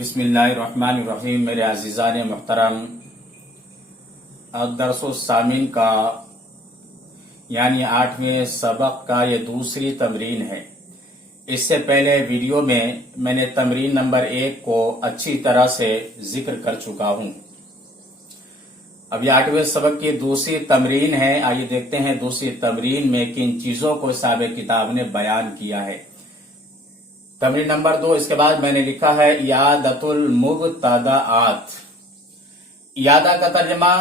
बिस्मिल्लाहिर्रहमानिर्रहीम। मेरे अज़ीज़ान मुहतरम, दरस सामिन का यानी 8वें सबक का ये दूसरी तमरीन है। इससे पहले वीडियो में मैंने तमरीन नंबर 1 को अच्छी तरह से जिक्र कर चुका हूं। अब ये 8वें सबक की दूसरी तमरीन है। आइए देखते हैं दूसरी तमरीन में किन चीजों को साहिब किताब ने बयान किया है। तमरीन नंबर 2, इसके बाद मैंने लिखा है यादतुल मुब्तदाआत। यादा का तर्जमा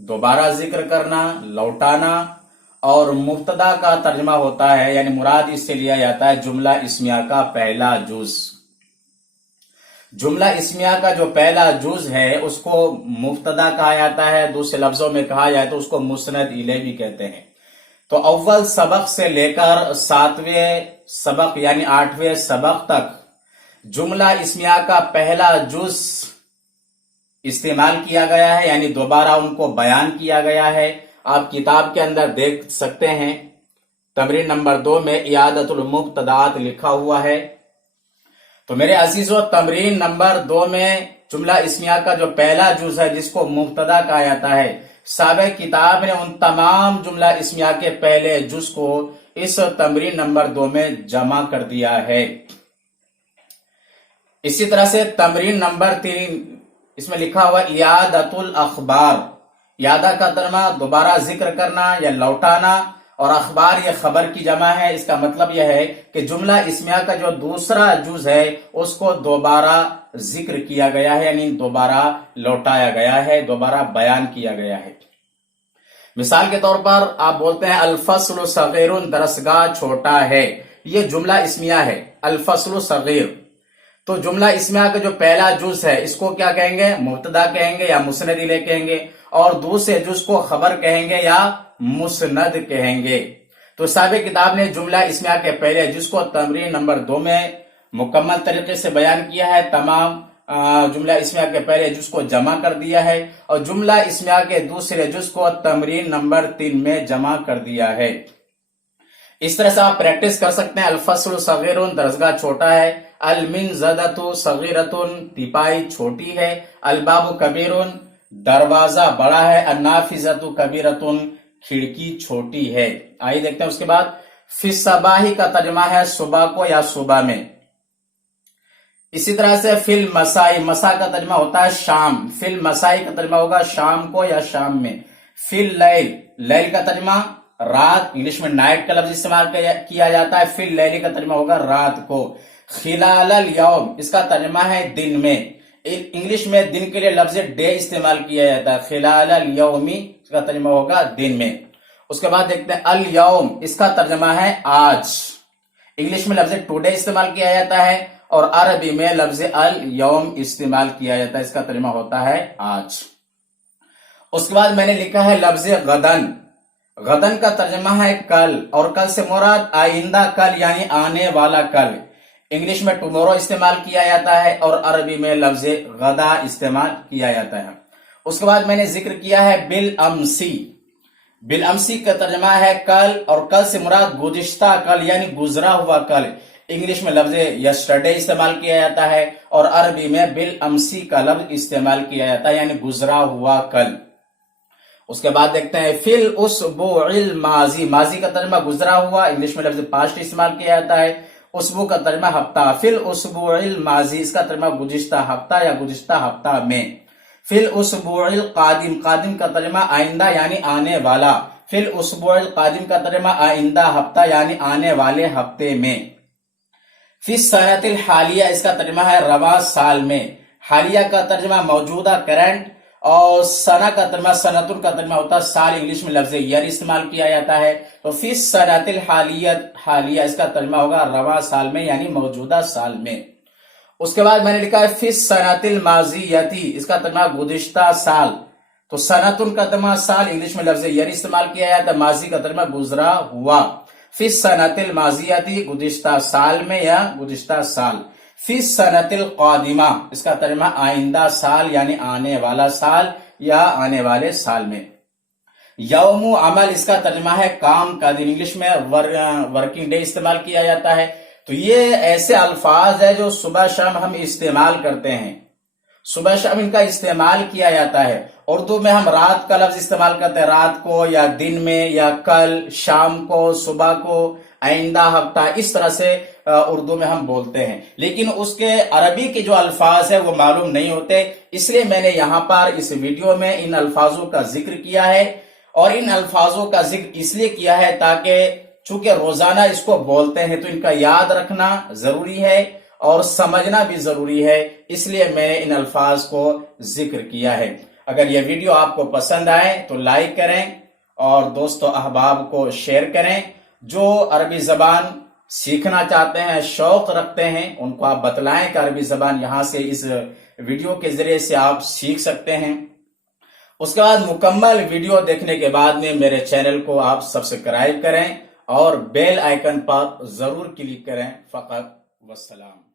दोबारा जिक्र करना, लौटाना, और मुब्तदा का तर्जमा होता है यानी मुराद इससे लिया जाता है जुमला इस्मिया का पहला जुज। जुमला इस्मिया का जो पहला जुज है उसको मुब्तदा कहा जाता है। दूसरे लफ्जों में कहा जाए तो उसको मुस्नद इले भी कहते हैं। तो अव्वल सबक से लेकर 7वें सबक यानी 8वें सबक तक जुमला इस्मिया का पहला जुज इस्तेमाल किया गया है यानी दोबारा उनको बयान किया गया है। आप किताब के अंदर देख सकते हैं तमरीन नंबर 2 में इयादतुल मुब्तदाआत लिखा हुआ है। तो मेरे अजीजों, तमरीन नंबर 2 में जुमला इस्मिया का जो पहला जुज है जिसको मुब्तदा कहा जाता है, साहिब किताब ने उन तमाम जुमला इस्मिया के पहले जुज को इस तमरीन नंबर 2 में जमा कर दिया है। इसी तरह से तमरीन नंबर 3, इसमें लिखा हुआ इयादतुल अखबार। यादा का तर्जमा दोबारा जिक्र करना या लौटाना, और अखबार ये खबर की जमा है। इसका मतलब यह है कि जुमला इस्मिया का जो दूसरा जुज है उसको दोबारा जिक्र किया गया है यानी दोबारा लौटाया गया है, दोबारा बयान किया गया है। मिसाल के तौर पर आप बोलते हैं अल-फस्लु सगीरुन, दरसगाह छोटा है। ये जुमला इस्मिया है, अल-फस्लु सगीर। तो जुमला इस्मिया का जो पहला जुज है इसको क्या कहेंगे? मुब्तदा कहेंगे या मुस्नद इले कहेंगे, और दूसरे जुज को खबर कहेंगे या मुस्नद कहेंगे। तो साहिब किताब ने जुमला इस्मिया के पहले जिसको तमरीन नंबर 2 में मुकम्मल तरीके से बयान किया है, तमाम जुमला इस्मिया के पहले जुज को जमा कर दिया है, और जुमला इस्मिया के दूसरे जुज को तमरीन नंबर 3 में जमा कर दिया है। इस तरह से आप प्रैक्टिस कर सकते हैं। अल-फस्लु सगीरुन, दरसगाह छोटा है। अल-मिनज़दतु सगीरतुन, तिपाई छोटी है। अल-बाबु कबीरुन, दरवाजा बड़ा है। अन-नाफिज़तु कबीरतुन, खिड़की छोटी है। आइए देखते हैं उसके बाद फिस्सबाही का तर्जुमा है सुबह को या सुबह में। इसी तरह से फिल मसाई, मसा का तर्जुमा होता है शाम। फिल मसाई का तर्जुमा होगा शाम को या शाम में। फिल लैल, लैल का तर्जुमा रात, इंग्लिश में नाइट का लफ्ज इस्तेमाल किया जाता है। फिल लैली का तर्जुमा होगा रात को। खिलालल यौम, इसका तर्जुमा है दिन में। इंग्लिश में दिन के लिए लफ्ज डे इस्तेमाल किया जाता है। खिलालल यौमी, इसका तर्जुमा होगा दिन में। उसके बाद देखते हैं अल यौम, इसका तर्जुमा है आज। इंग्लिश में लफ्ज टुडे इस्तेमाल किया जाता है, और अरबी में लफ्ज अल यौम इस्तेमाल किया जाता है। इसका तर्जुमा होता है आज। उसके बाद मैंने लिखा है लफ्ज गदन। गदन का तर्जुमा है कल, और कल से मुराद आइंदा कल यानी आने वाला कल। इंग्लिश में टुमारो इस्तेमाल किया जाता है, और अरबी में लफ्ज गदा इस्तेमाल किया जाता है। उसके बाद मैंने जिक्र किया है बिल अमसी। बिल अमसी का तर्जुमा है कल, और कल से मुराद गुज़िश्ता कल यानी गुजरा हुआ कल। इंग्लिश में लफ्ज यस्टरडे इस्तेमाल किया जाता है, और अरबी में बिल अमसी का लफ्ज इस्तेमाल किया जाता है यानी गुजरा हुआ कल। उसके बाद देखते हैं फिल उसबुइल माजी। माजी का तर्जुमा गुजरा हुआ, इंग्लिश में लफ्ज पास्ट इस्तेमाल किया जाता है। उसबु का तर्जुमा हफ्ता। फिल उसबुइल माजी, इसका तर्जुमा गुज़िश्ता हफ्ता या गुज़िश्ता हफ्ता में। फिल उसबुइल कादिम, कादिम का तर्जुमा आइंदा यानी आने वाला। फिल उसबुइल कादिम का तर्जुमा आइंदा हफ्ता यानी आने वाले हफ्ते में। फिस सनतिल हालिया, इसका तर्जुमा है रवा साल में। हालिया का तर्जुमा मौजूदा करंट, और सना का तर्जुमा सनतुल का तर्जुमा होता है साल। इंग्लिश में लफ्ज ईयर इस्तेमाल किया जाता है। तो फिस सनतिल हालियत, हालिया इसका तर्जुमा होगा रवा साल में यानी मौजूदा साल में। उसके बाद मैंने लिखा है फिस सनतिल माजियती, इसका तर्जुमा गुज़िश्ता साल। तो सनतुल का तर्जुमा साल, इंग्लिश में लफ्ज ईयर इस्तेमाल किया जाता है। माजी का तर्जुमा गुजरा हुआ। फिस सनतिल माजियती, गुज़िश्ता साल में या गुज़िश्ता साल। फिस सनतिल कादिमा, इसका तर्जुमा आइंदा साल यानी आने वाला साल या आने वाले साल में। यौमु अमल, इसका तर्जुमा है काम का दिन। इंग्लिश में वर्किंग डे इस्तेमाल किया जाता है। تو یہ ایسے الفاظ ہے جو صبح شام ہم استعمال کرتے ہیں، صبح شام ان کا استعمال کیا جاتا ہے۔ اردو میں ہم رات کا لفظ استعمال کرتے ہیں، رات کو یا دن میں یا کل، شام کو، صبح کو، آئندہ ہفتہ، اس طرح سے اردو میں ہم بولتے ہیں، لیکن اس کے عربی کے جو الفاظ ہیں وہ معلوم نہیں ہوتے، اس لیے میں نے یہاں پر اس ویڈیو میں ان الفاظوں کا ذکر کیا ہے، اور ان الفاظوں کا ذکر اس لیے کیا ہے تاکہ چونکہ روزانہ اس کو بولتے ہیں تو ان کا یاد رکھنا ضروری ہے اور سمجھنا بھی ضروری ہے، اس لیے میں نے ان الفاظ کو ذکر کیا ہے۔ اگر یہ ویڈیو آپ کو پسند آئے تو لائک کریں اور دوست و احباب کو شیئر کریں۔ جو عربی زبان سیکھنا چاہتے ہیں، شوق رکھتے ہیں، ان کو آپ بتلائیں کہ عربی زبان یہاں سے اس ویڈیو کے ذریعے سے آپ سیکھ سکتے ہیں۔ اس کے بعد مکمل ویڈیو دیکھنے کے بعد میں میرے چینل کو آپ سبسکرائب کریں اور بیل آئیکن پر ضرور کلک کریں۔ فقط والسلام۔